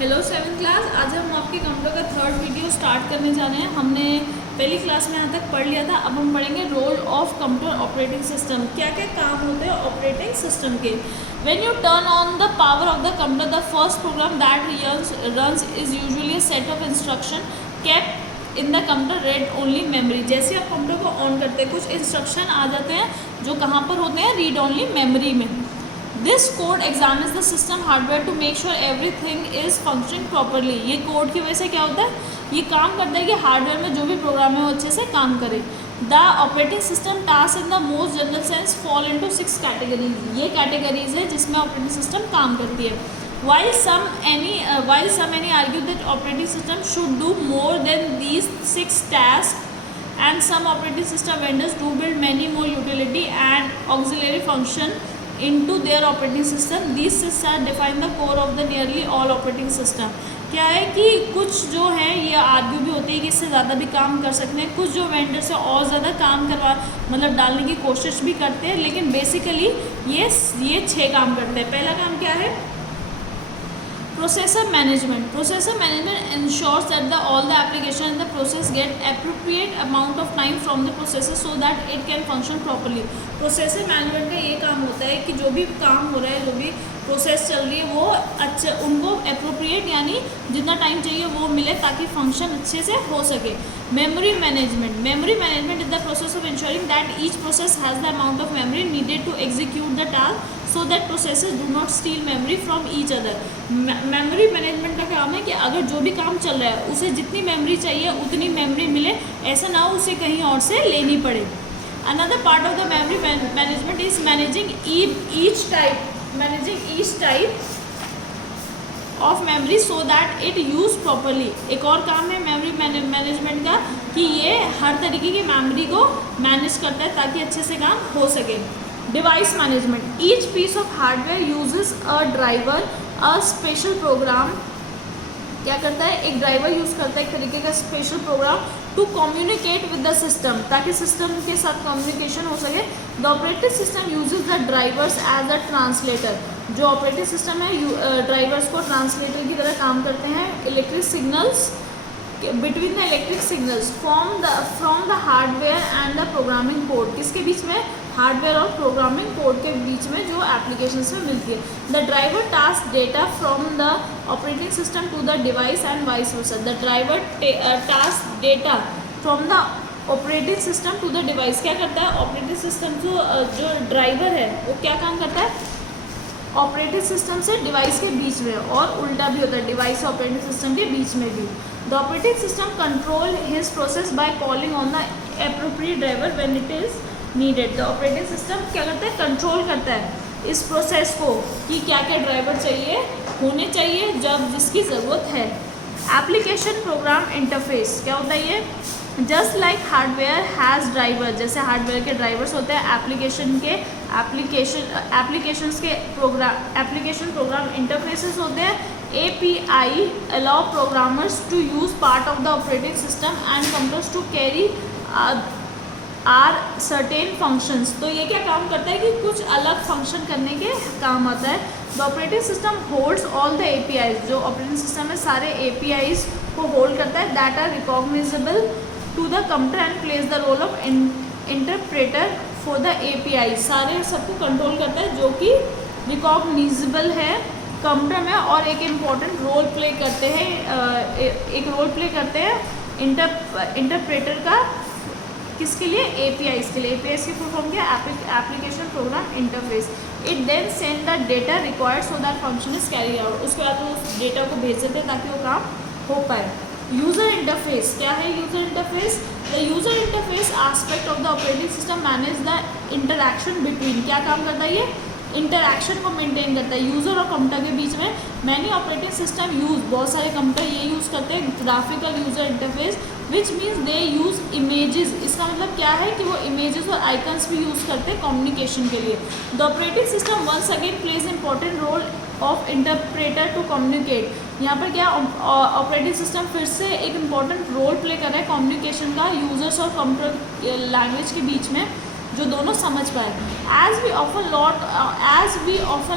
Hello seven class. आज हम आपके कंप्यूटर का थर्ड वीडियो स्टार्ट करने जा रहे हैं। हमने पहली क्लास में यहाँ तक पढ़ लिया था। अब हम पढ़ेंगे role of computer operating system. क्या क्या काम होते हैं ऑपरेटिंग सिस्टम के। When you turn on the power of the computer, the first program that runs is usually a set of instruction kept in the computer read only memory. जैसे आप computer को on करते हैं कुछ instruction आ जाते हैं जो कहाँ पर होते हैं, रीड ओनली मेमोरी में। This code examines the system hardware to make sure everything is functioning properly. ये कोड की वजह से क्या होता है, ये काम करता है कि हार्डवेयर में जो भी प्रोग्राम है वो अच्छे से काम करे। The operating system task in the most general sense fall into 6 categories. ये कैटेगरीज है जिसमें ऑपरेटिंग सिस्टम काम करती है। while some many argue that operating system should do more than these 6 tasks, and some operating system vendors do build many more utility and auxiliary function into their operating system. These systems define the core of the nearly all operating system. क्या है कि कुछ जो है ये argue भी होती है कि इससे ज़्यादा भी काम कर सकते हैं। कुछ जो वेंडर से और ज़्यादा काम करवा मतलब डालने की कोशिश भी करते हैं, लेकिन बेसिकली ये 6 काम करते हैं। पहला काम क्या है, Processor management. Processor management ensures that all the application in the process get appropriate amount of time from the processor so that it can function properly. Processor management का ये काम होता है कि जो भी काम हो रहा है, जो भी प्रोसेस चल रही है, वो अच्छा उनको अप्रोप्रिएट यानी जितना टाइम चाहिए वो मिले ताकि फंक्शन अच्छे से हो सके। Memory management. Memory management is the process of ensuring that each process has the amount of memory needed to execute the task so that processes do not steal memory from each other. Memory management का काम है कि अगर जो भी काम चल रहा है उसे जितनी मेमोरी चाहिए उतनी मेमोरी मिले, ऐसा ना हो उसे कहीं और से लेनी पड़े। Another part of the memory management is managing each type of memory so that it used properly. एक और काम है मेमोरी मैनेजमेंट का कि ये हर तरीके की मेमोरी को मैनेज करता है ताकि अच्छे से काम हो सके। Device management. Each piece of hardware uses a driver, a special program. क्या करता है, एक ड्राइवर यूज़ करता है एक तरीके का special program to communicate with the system, ताकि सिस्टम के साथ कम्युनिकेशन हो सके। The operating system uses the drivers as a translator. जो ऑपरेटिंग सिस्टम है ड्राइवर्स को ट्रांसलेटर की तरह काम करते हैं। Electric signals between the electric signals from the hardware and the programming code. किसके बीच में, हार्डवेयर और प्रोग्रामिंग कोड के बीच में जो एप्लीकेशंस में मिलती है। The driver task data from the operating system to the device and vice versa. The driver task data from the operating system to the device. क्या करता है, ऑपरेटिंग सिस्टम जो ड्राइवर है वो क्या काम करता है, ऑपरेटिंग सिस्टम से डिवाइस के बीच में, और उल्टा भी होता है डिवाइस से ऑपरेटिंग सिस्टम के बीच में भी। The operating system control his process by calling on the appropriate driver when it is needed. The operating system क्या करता है, कंट्रोल करता है इस प्रोसेस को कि क्या क्या ड्राइवर चाहिए होने चाहिए जब जिसकी ज़रूरत है। एप्लीकेशन प्रोग्राम इंटरफेस क्या होता है ये, just like hardware has driver, जैसे हार्डवेयर के ड्राइवर्स होते हैं, एप्लीकेशन प्रोग्राम इंटरफेसेस होते हैं। API allow programmers to use part of the operating system and computers to carry are certain functions. तो ये क्या काम करता है कि कुछ अलग फंक्शन करने के काम आता है। The operating system holds all the APIs। जो ऑपरेटिंग सिस्टम है सारे APIs को होल्ड करता है that are recognisable to the computer and place the role of interpreter for the API। सारे सबको कंट्रोल करता है जो कि रिकॉग्निजेबल है कंप्यूटर में, और एक इम्पॉर्टेंट रोल प्ले करते हैं इंटरप्रेटर का। किसके लिए, APIs के लिए। APIs की फुल फॉर्म क्या है, application program interface. It then send the data required so that function is carry out. उसके बाद वो उस डेटा को भेज देते हैं ताकि वो काम हो पाए। यूज़र इंटरफेस क्या है, user interface. The user interface aspect of the operating system manage the interaction between. क्या काम करता है ये, इंटरैक्शन को मेंटेन करता है यूज़र और कंप्यूटर के बीच में. मैनी ऑपरेटिंग सिस्टम यूज़, बहुत सारे कंप्यूटर ये यूज़ करते हैं graphical user interface which means they use images. इसका मतलब क्या है कि वो इमेजेस और आइकन्स भी यूज़ करते हैं कम्युनिकेशन के लिए. The operating system once again plays important role of interpreter to communicate. यहाँ पर क्या ऑपरेटिंग सिस्टम फिर से एक इम्पॉर्टेंट रोल प्ले कर रहा है कम्युनिकेशन का यूज़र्स और कंप्यूटर लैंग्वेज के बीच में. जो दोनों समझ पाए। As we often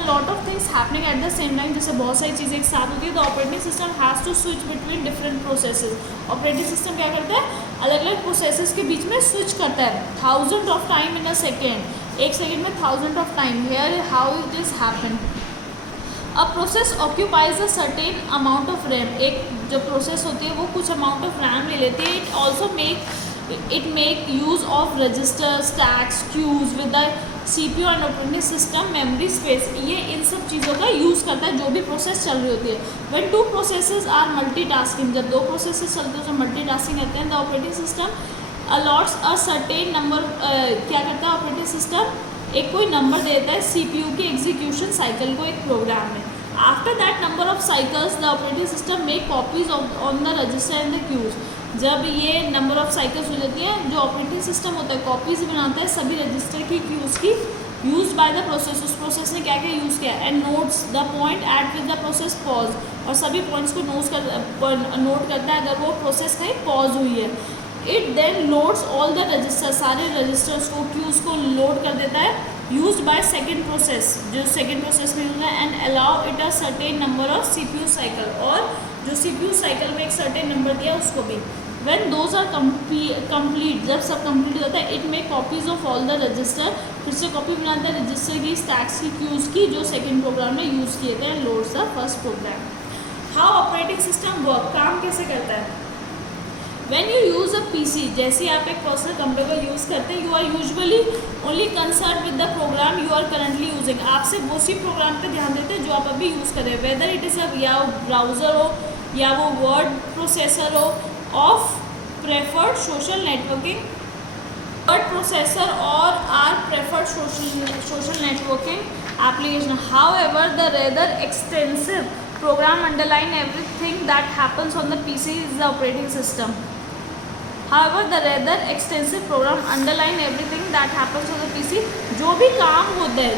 lot of things happening at the same time, जैसे बहुत सारी चीज़ें एक साथ होती है, the operating system has to switch between different processes. Operating system क्या करता है, अलग अलग प्रोसेसेस के बीच में स्विच करता है। 1000 of time in a second, एक सेकेंड में 1000 of time. Here how it is happen, a process occupies a certain amount of RAM. एक जो प्रोसेस होती है वो कुछ अमाउंट ऑफ रैम ले लेती है। It also make use of register, stacks, queues with the CPU and operating system memory space. ये इन सब चीज़ों का यूज़ करता है जो भी प्रोसेस चल रही होती है। When two processes are multitasking, जब दो प्रोसेसेस चलते हैं जो मल्टीटास्किंग करते हैं, the operating system allots a certain number, क्या करता है ऑपरेटिंग सिस्टम, एक कोई नंबर देता है CPU की एग्जीक्यूशन साइकिल को एक प्रोग्राम में। After that number of cycles the operating system make copies on the register and the queues. जब ये नंबर ऑफ साइकिल्स हो जाती है, जो ऑपरेटिंग सिस्टम होता है कॉपीज बनाता है सभी रजिस्टर की क्यूज की, यूज बाय द प्रोसेस। उस प्रोसेस ने क्या क्या यूज़ किया, and notes the point at with the process pause, और सभी पॉइंट्स को नोट करता है अगर वो प्रोसेस कहीं पॉज हुई है। It then loads all the register, सारे रजिस्टर्स को, क्यूज को लोड कर देता है, यूज बाय सेकेंड प्रोसेस, जो सेकेंड प्रोसेस में यूज है, and allow it a certain number of CPU cycle, और जो CPU साइकिल में एक सर्टेन नंबर दिया उसको भी। When those are complete, जब सब कंप्लीट हो जाता है, it make copies of all the register, फिर से कॉपी बनाता है रजिस्टर की, स्टैक्स की, क्यूज की, जो सेकेंड प्रोग्राम में यूज़ किए थे, and loads the first program. How operating system work, काम कैसे करता है। When you use a PC, जैसे आप एक पर्सनल कंप्यूटर का यूज़ करते हैं, you are usually only concern with the program you are currently using. आप सिर्फ उसी प्रोग्राम पे ध्यान देते हैं जो आप अभी यूज़ कर रहे हैं, वेदर इट इज़ या ब्राउज़र हो या वो वर्ड प्रोसेसर हो of preferred social networking, word processor और or preferred social networking application. However the rather extensive program underline everything that happens on the PC is the operating system. However, the rather extensive program underline everything that happens on the PC. जो भी काम होता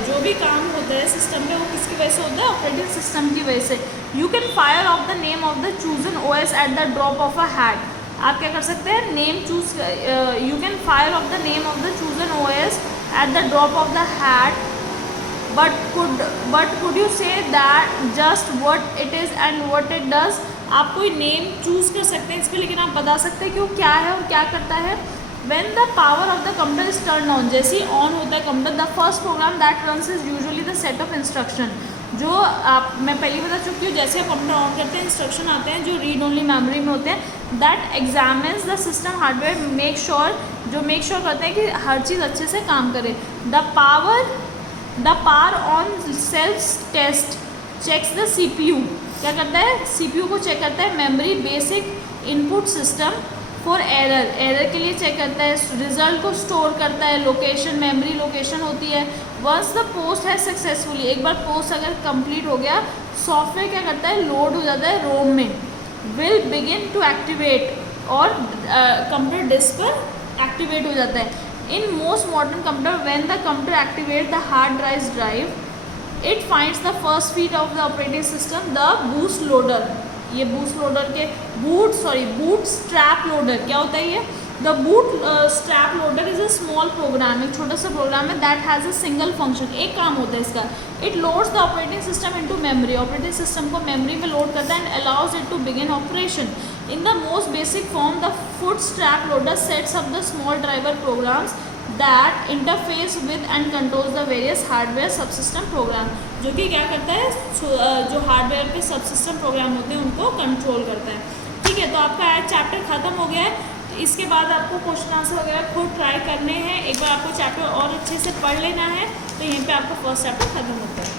है system में, वो किसकी वजह से होता है, ऑपरेटिंग सिस्टम की वजह से। You can fire off the name of the chosen OS at the drop of a hat. आप क्या कर सकते हैं, name choose, you can fire off the name of the chosen OS at the drop of the hat. But could you say that just what it is and what it does? आप कोई name choose कर सकते हैं इस पर, लेकिन आप बता सकते हैं कि वो क्या है और क्या करता है। When the power of the computer is turned on, जैसे ही ऑन होता है computer, the first program that runs is usually the set of instruction। जो मैं पहले बता चुकी हूँ, जैसे आप कंप्यूटर ऑन करते हैं इंस्ट्रक्शन आते हैं जो रीड ओनली मेमोरी में होते हैं। That examines the system hardware, make sure करते हैं कि हर चीज़ अच्छे से काम करे। The power on self test checks the CPU, क्या करता है, CPU को चेक करता है। Memory basic input system for error के लिए चेक करता है। रिजल्ट को स्टोर करता है, लोकेशन, मेमोरी लोकेशन होती है। वंस द पोस्ट है सक्सेसफुली, एक बार पोस्ट अगर कंप्लीट हो गया, सॉफ्टवेयर क्या करता है, लोड हो जाता है रोम में, विल बिगिन टू एक्टिवेट, और कंप्यूटर डिस्क पर एक्टिवेट हो जाता है। In most modern computer, when the computer activates the hard drive, it finds the first feat of the operating system, the boot loader. ये bootstrap loader क्या होता है ये? The bootstrap loader is a small program, एक छोटा सा programme है, that has a single function, एक काम होता है इसका। It loads the operating system into memory, operating system को memory में लोड करता है, and allows it to begin operation. In the most basic form, the bootstrap loader sets up the small driver programs that interface with and controls the various hardware subsystem program, जो कि क्या करता है, जो hardware पे subsystem programme होते हैं उनको कंट्रोल करता है। ठीक है, तो आपका आज चैप्टर ख़त्म हो गया है। इसके बाद आपको क्वेश्चन आंसर वगैरह खुद ट्राई करने हैं। एक बार आपको चैप्टर और अच्छे से पढ़ लेना है, तो यहीं पे आपका फर्स्ट चैप्टर खत्म होता है।